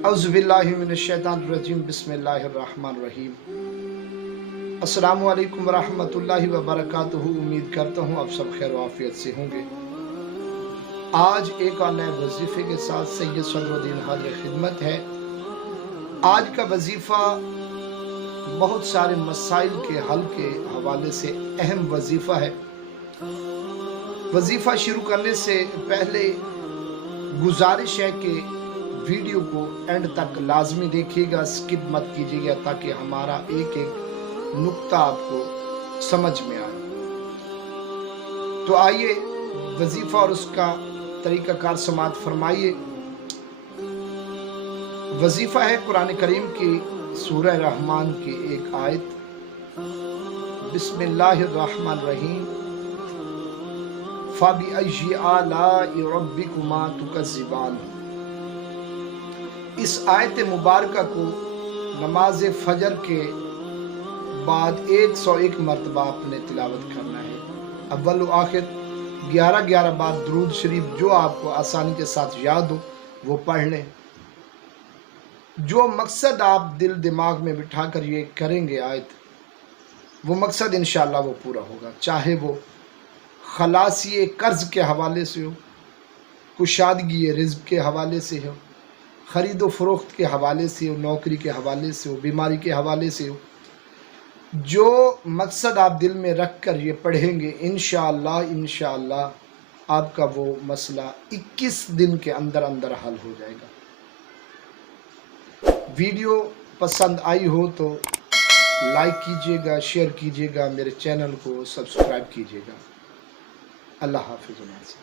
औज़ुबिल्लाहि मिनश्शैतानिर्रजीम बिस्मिल्लाहिर्रहमानिर्रहीम। अस्सलामु अलैकुम वरहमतुल्लाहि वबरकातुहू। उम्मीद करता हूँ आप सब खैर आफियत से होंगे। आज एक और नए वजीफ़े के साथ सैयद सदरुद्दीन हाज़िर खिदमत है। आज का वजीफ़ा बहुत सारे मसाइल के हल के हवाले से अहम वजीफ़ा है। वजीफ़ा शुरू करने से पहले गुजारिश है कि वीडियो को एंड तक लाजमी देखिएगा, स्किप मत कीजिएगा, ताकि हमारा एक एक नुक्ता आपको समझ में आए। तो आइए वजीफ़ा और उसका तरीक़ाकार समाअत फरमाइए। वजीफ़ा है कुरान करीम की सूरह रहमान की एक आयत, बिस्मिल्लाहिर्रहमानिर्रहीम, फ़बिअय्यि आलाइ रब्बिकुमा तुकज़्ज़िबान। इस आयत मुबारका को नमाज फजर के बाद 101 मरतबा आपने तिलावत करना है। अव्वल व आखिर 11 बार दुरूद शरीफ जो आपको आसानी के साथ याद हो वो पढ़ लें। जो मकसद आप दिल दिमाग में बिठा कर ये करेंगे आयत, वो मकसद इंशाअल्लाह वो पूरा होगा। चाहे वो खलासी कर्ज के हवाले से हो, कुशादगी रिज़्क़ के हवाले से हो, ख़रीदो फ़रोख्त के हवाले से हो, नौकरी के हवाले से हो, बीमारी के हवाले से हो। जो मकसद आप दिल में रख कर ये पढ़ेंगे, इंशाअल्लाह आपका वो मसला 21 दिन के अंदर अंदर हल हो जाएगा। वीडियो पसंद आई हो तो लाइक कीजिएगा, शेयर कीजिएगा, मेरे चैनल को सब्सक्राइब कीजिएगा। अल्लाह हाफ़िज़।